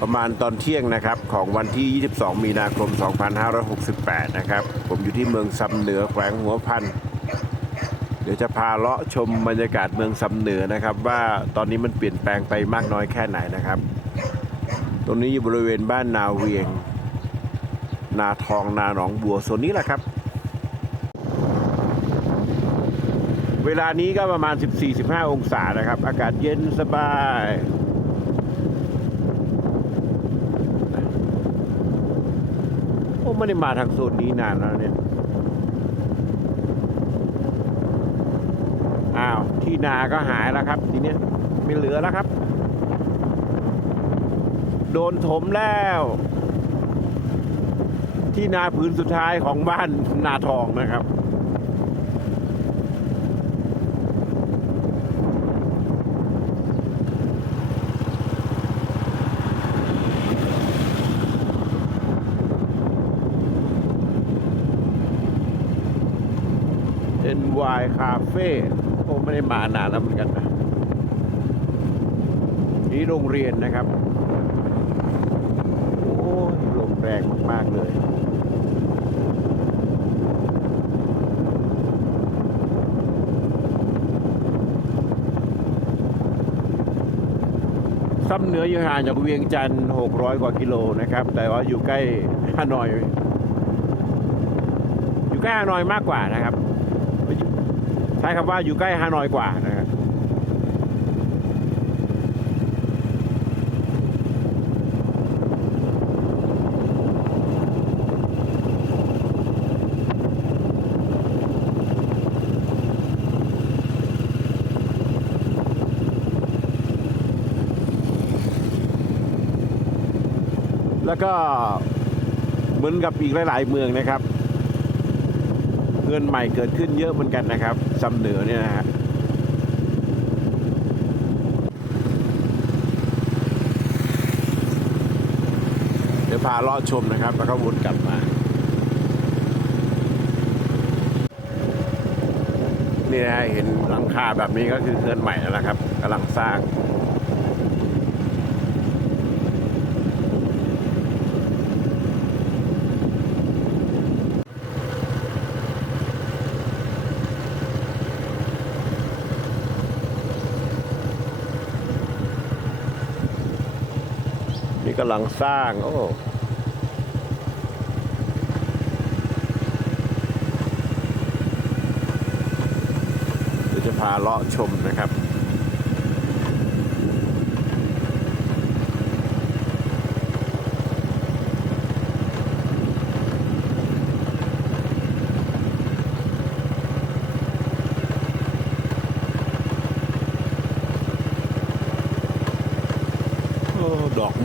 ประมาณตอนเที่ยงนะครับของวันที่ 22 มีนาคม 2568 นะครับ ผมอยู่ที่เมืองซำเหนือแขวงหัวพัน เดี๋ยวจะพาเลาะชมบรรยากาศเมืองซำเหนือนะครับ ว่าตอนนี้มันเปลี่ยนแปลงไปมากน้อยแค่ไหนนะครับ ตรงนี้อยู่บริเวณบ้านนาเวียง นาทองนาหนองบัวโซนนี้แหละครับ เวลานี้ก็ประมาณ 14-15 องศานะครับ อากาศเย็นสบาย โอ้ ไม่ได้มาทางโซนนี้นานแล้วเนี่ย อ้าว ที่นาก็หายแล้วครับ ทีเนี้ยไม่เหลือแล้วครับ โดนถมแล้ว ที่นาพื้นสุดท้ายของบ้านนาทองนะครับ NY Cafe โอ้ไม่ได้มานานแล้วเหมือนกันนะนี่โรงเรียนนะครับ โอ้ลมแรงมาก ๆ เลยซ้ำเหนืออยู่ห่างจากเวียงจันทร์600 กว่ากิโลนะครับ แต่ว่าอยู่ใกล้ฮานอย อยู่ใกล้ฮานอยมากกว่านะครับ ใช้คำว่าอยู่ใกล้ฮานอยกว่านะครับแล้วก็เหมือนกับอีกหลาย ๆ เมืองนะครับ เงินใหม่เกิดขึ้นเยอะเหมือนกันนะครับ ซำเหนือเนี่ยนะฮะเดี๋ยวพาลอดชมนะครับ แล้วก็วนกลับมา นี่นะฮะเห็นหลังคาแบบนี้ก็คือเขื่อนใหม่แล้วนะครับกำลังสร้าง กำลังสร้าง โอ้เดี๋ยวจะพาเลาะชมนะครับ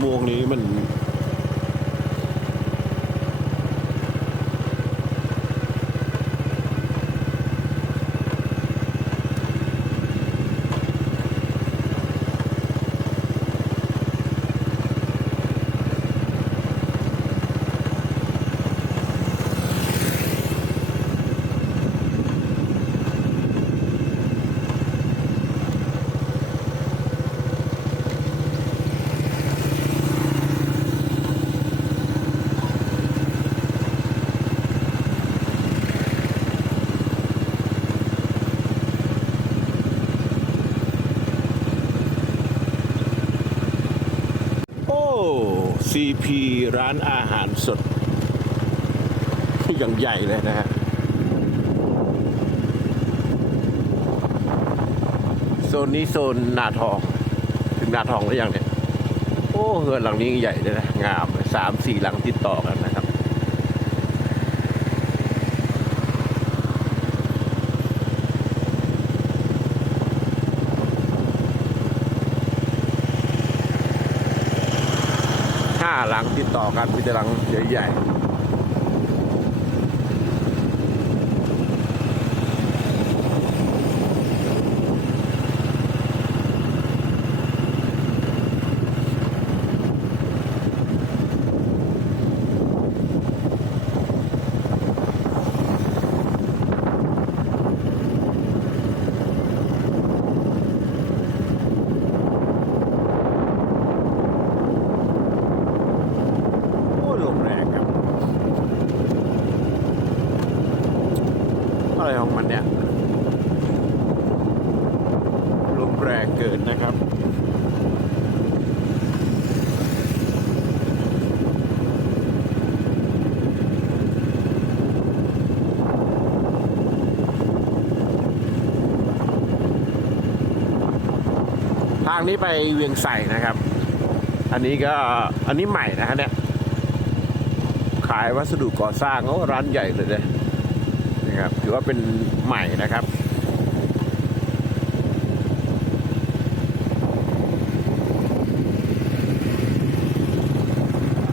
ม่วงนี้มัน โอ้ CP ร้านอาหารสดอย่างใหญ่เลยนะฮะ โซนนี้โซนนาทอง ถึงนาทองหรือยังเนี่ย โอ้เฮือนหลังนี้ใหญ่เลยนะ งามสามสี่หลังติดต่อกันนะครับ ห้าหลัง ต่อกันมีแต่หลังใหญ่ๆ ไรของมันเนี่ยลมแรงเกินนะครับทางนี้ไปเวียงใส่นะครับ อันนี้ก็อันนี้ใหม่นะฮะเนี่ย ขายวัสดุก่อสร้างโอ้ร้านใหญ่เลยเนี่ย นะครับ ถือว่าเป็นใหม่นะครับ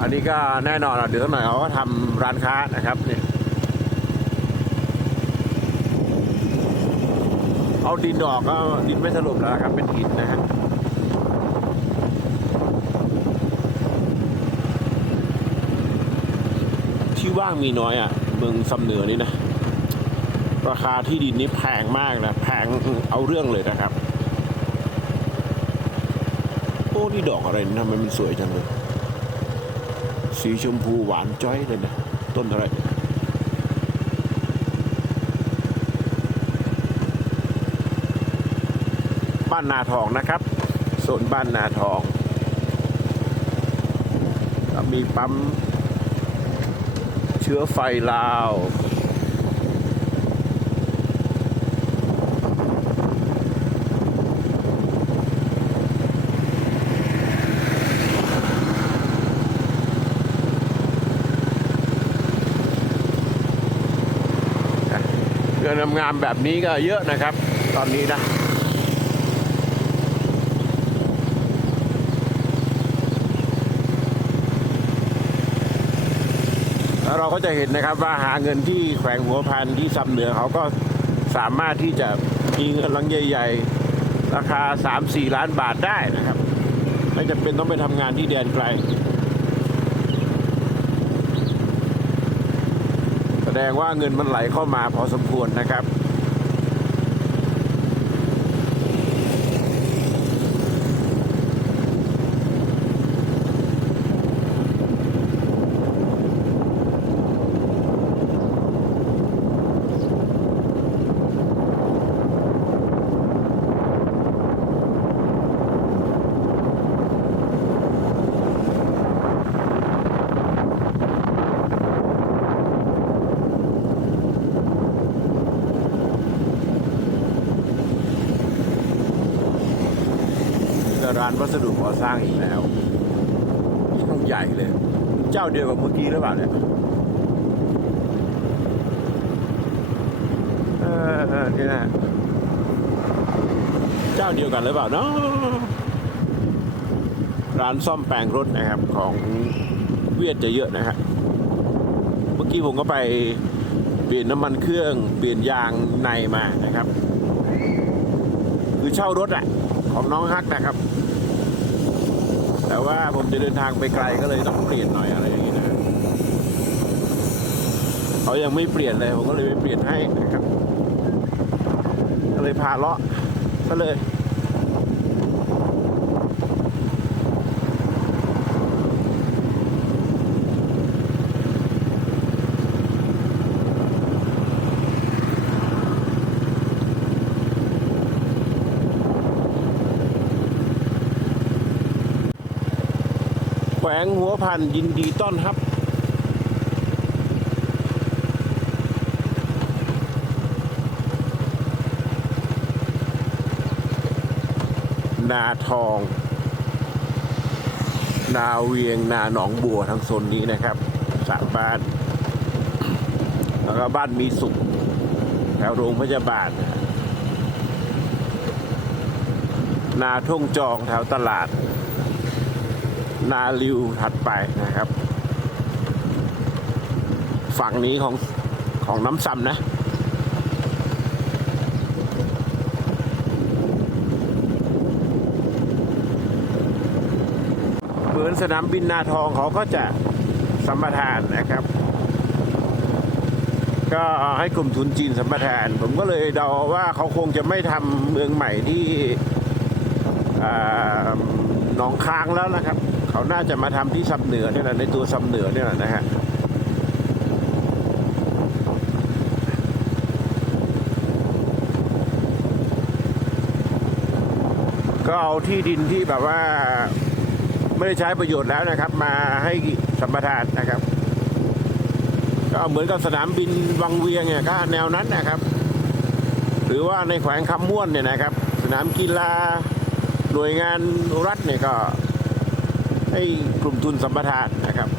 อันนี้ก็แน่นอนเดี๋ยวสักหน่อยเขาก็ทำร้านค้านะครับเนี่ยเอาดินออกก็ดินไม่ถล่มแล้วครับ เป็นหินนะฮะที่ว่างมีน้อยอะ เมืองสำเหนือนี่นะ ราคาที่ดินนี้แพงมากนะแพงเอาเรื่องเลยนะครับ โอ้ นี่ดอกอะไรนะทำไมมันสวยจังเลย สีชมพูหวานจ้อยเลยนะต้นอะไรบ้านนาทองนะครับโซนบ้านนาทองมีปั๊มเชื้อไฟลาว งามๆแบบนี้ก็เยอะนะครับ ตอนนี้นะแล้วเราก็จะเห็นนะครับว่าหาเงินที่แขวงหัวพันที่ซับเหนือเขาก็สามารถที่จะมีเงินลังใหญ่ๆ ราคา 3-4 ล้านบาทได้นะครับ ไม่จำเป็นต้องไปทำงานที่แดนไกล แส ดงว่าเงินมันไหลเข้ามาพอสมควรนะครับ ร้านวัสดุก่อสร้างอีกแล้วต้องใหญ่เลย เจ้าเดียวกับเมื่อกี้หรือเปล่าเนี่ยเออเออนี่นะเจ้าเดียวกันหรือเปล่าเนาะร้านซ่อมแปลงรถนะครับของเวียดจะเยอะนะฮะเมื่อกี้ผมก็ไปเปลี่ยนน้ำมันเครื่องเปลี่ยนยางในมานะครับ คือเช่ารถอะของน้องฮักนะครับ แต่ว่าผมจะเดินทางไปไกลก็เลยต้องเปลี่ยนหน่อยอะไรอย่างนี้นะเขายังไม่เปลี่ยนเลยผมก็เลยไปเปลี่ยนให้นะครับก็เลยพาเลาะซะเลย งหัวพันยินดีต้อนรับ นาทอง นาเวียงนาหนองบัวทั้งโซนนี้นะครับสามบ้าน แล้วก็บ้านมีสุขแถวโรงพยาบาล นาท่งจองแถวตลาด นาลิวถัดไปนะครับ ฝั่งนี้ของของน้ำซ้ำนะ เหมือนสนามบินนาทองเขาก็จะสัมปทานนะครับ ก็ให้กลุ่มทุนจีนสัมปทาน ผมก็เลยเดาว่าเขาคงจะไม่ทำเมืองใหม่ที่หนองค้างแล้วนะครับ เขาน่าจะมาทำที่ซำเหนือเนี่ยแหละในตัวซำเหนือเนี่ยแหละนะฮะก็เอาที่ดินที่แบบว่าไม่ได้ใช้ประโยชน์แล้วนะครับ มาให้สัมปทานนะครับ ก็เหมือนกับสนามบินวังเวียงเนี่ยก็แนวนั้นนะครับ หรือว่าในแขวงคำม่วนเนี่ยนะครับ สนามกีฬาหน่วยงานรัฐเนี่ยก็ ให้กลุ่มทุนสัมปทานนะครับ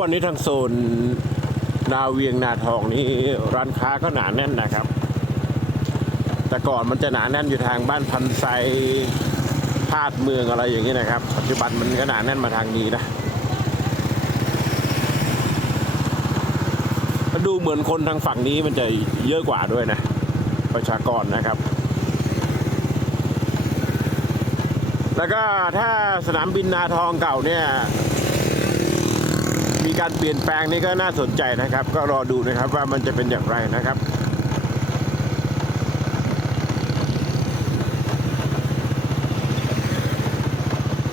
วันนี้ทางโซนนาเวียงนาทองนี่ร้านค้าก็หนาแน่นนะครับ แต่ก่อนมันจะหนาแน่นอยู่ทางบ้านพันไซพาดเมืองอะไรอย่างนี้นะครับ ปัจจุบันมันก็หนาแน่นมาทางนี้นะดูเหมือนคนทางฝั่งนี้มันจะเยอะกว่าด้วยนะ ประชากรนะครับ แล้วก็ถ้าสนามบินนาทองเก่าเนี่ย มีการเปลี่ยนแปลงนี่ก็น่าสนใจนะครับ ก็รอดูนะครับว่ามันจะเป็นอย่างไรนะครับ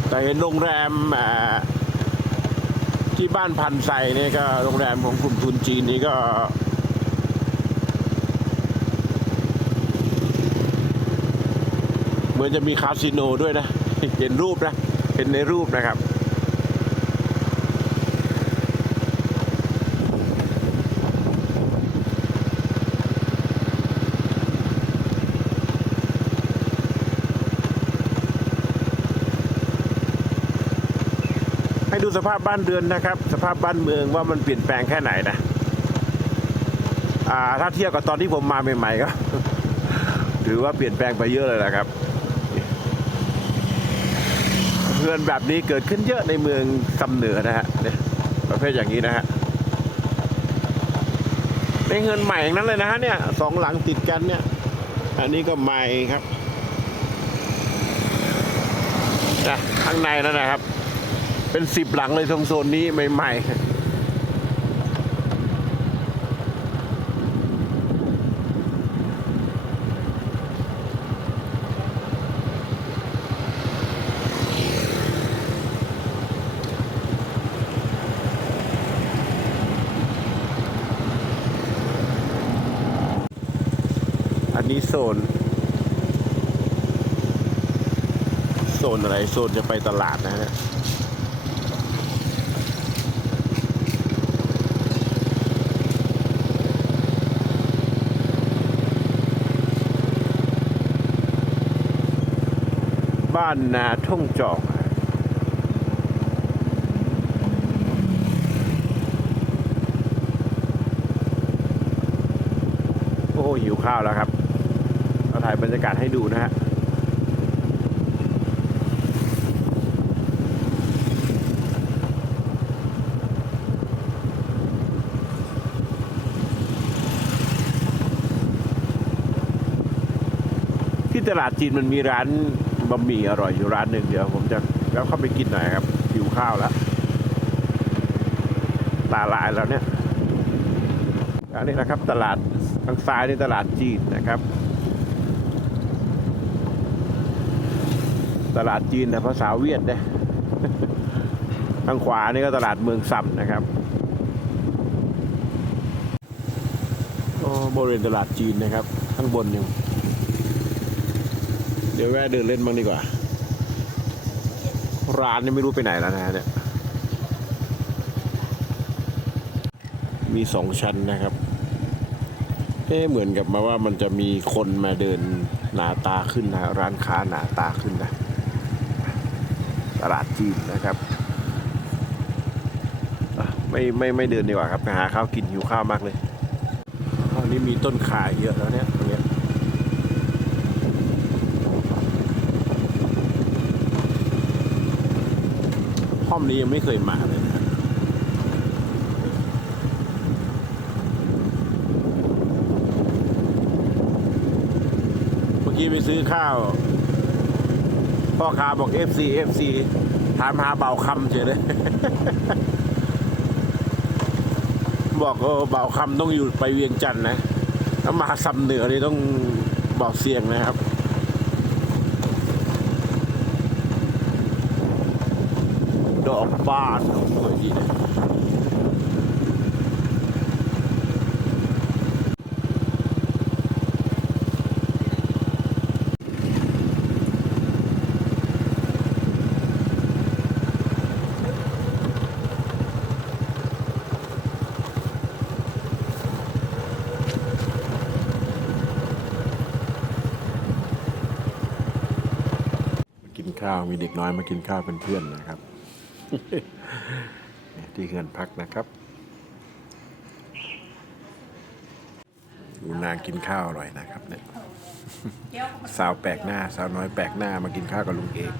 แต่เห็นโรงแรมที่บ้านพันไซนี่ก็โรงแรมของกลุ่มทุนจีนนี่ก็ เหมือนจะมีคาสิโนด้วยนะ เห็นรูปนะ เห็นในรูปนะครับ ดูสภาพบ้านเรือนนะครับ สภาพบ้านเมืองว่ามันเปลี่ยนแปลงแค่ไหนนะอ่าถ้าเทียบกับตอนที่ผมมาใหม่ๆก็ถือว่าเปลี่ยนแปลงไปเยอะเลยนะครับเรือนแบบนี้เกิดขึ้นเยอะในเมืองซำเหนือนะฮะประเภทอย่างนี้นะฮะในเงินใหม่อย่างนั้นเลยนะฮะเนี่ยสองหลังติดกันเนี่ย อันนี้ก็ใหม่ครับนะข้างในนั่นนะครับ เป็นสิบหลังเลยตรงโซนนี้ใหม่ๆอันนี้โซน โซนอะไร โซนจะไปตลาดนะฮะ บ้านนาทุ่งจอกโอ้หิวข้าวแล้วครับเราถ่ายบรรยากาศให้ดูนะฮะที่ตลาดจีนมันมีร้าน บะหมี่อร่อยอยู่ร้านหนึ่งเดี๋ยวผมจะแล้วเข้าไปกินหน่อยครับหิวข้าวแล้วตาลายแล้วเนี่ยอันนี้นะครับตลาดทางซ้ายนี่ตลาดจีนนะครับ ตลาดจีนแต่ภาษาเวียดเนี่ยทางขวานี่ก็ตลาดเมืองซัมนะครับโอ้บริเวณตลาดจีนนะครับ ข้างบนยัง เดี๋ยวแวะเดินเล่นบ้างดีกว่า ร้านนี่ไม่รู้ไปไหนแล้วนะเนี่ย มีสองชั้นนะครับ เอ๊เหมือนกับมาว่ามันจะมีคนมาเดินหนาตาขึ้นนะร้านค้าหนาตาขึ้นนะตลาดจีนนะครับไม่ไม่ไม่เดินดีกว่าครับไปหาข้าวกินหิวข้าวมากเลยอันนี้มีต้นขายเยอะแล้วเนี่ยตรงเนี้ย ห้ อมนี้ยังไม่เคยมาเลยนะเมื่อกี้ไปซื้อข้าว พ่อค้าบอก FC FC ถามหาเบาคำเฉยเลย บอกเออเบาคำต้องอยู่ไปเวียงจันทน์นะถ้ามาซำเหนือนี่ต้องบอกเสียงนะครับ ดอกบานสวยดีนะมากินข้าวมีเด็กน้อยมากินข้าวเป็นเพื่อนนะครับ ที่เฮือนพักนะครับดูนางกินข้าวอร่อยนะครับเนี่ยสาวแปลกหน้า สาวน้อยแปลกหน้ามากินข้าวกับลุงเอก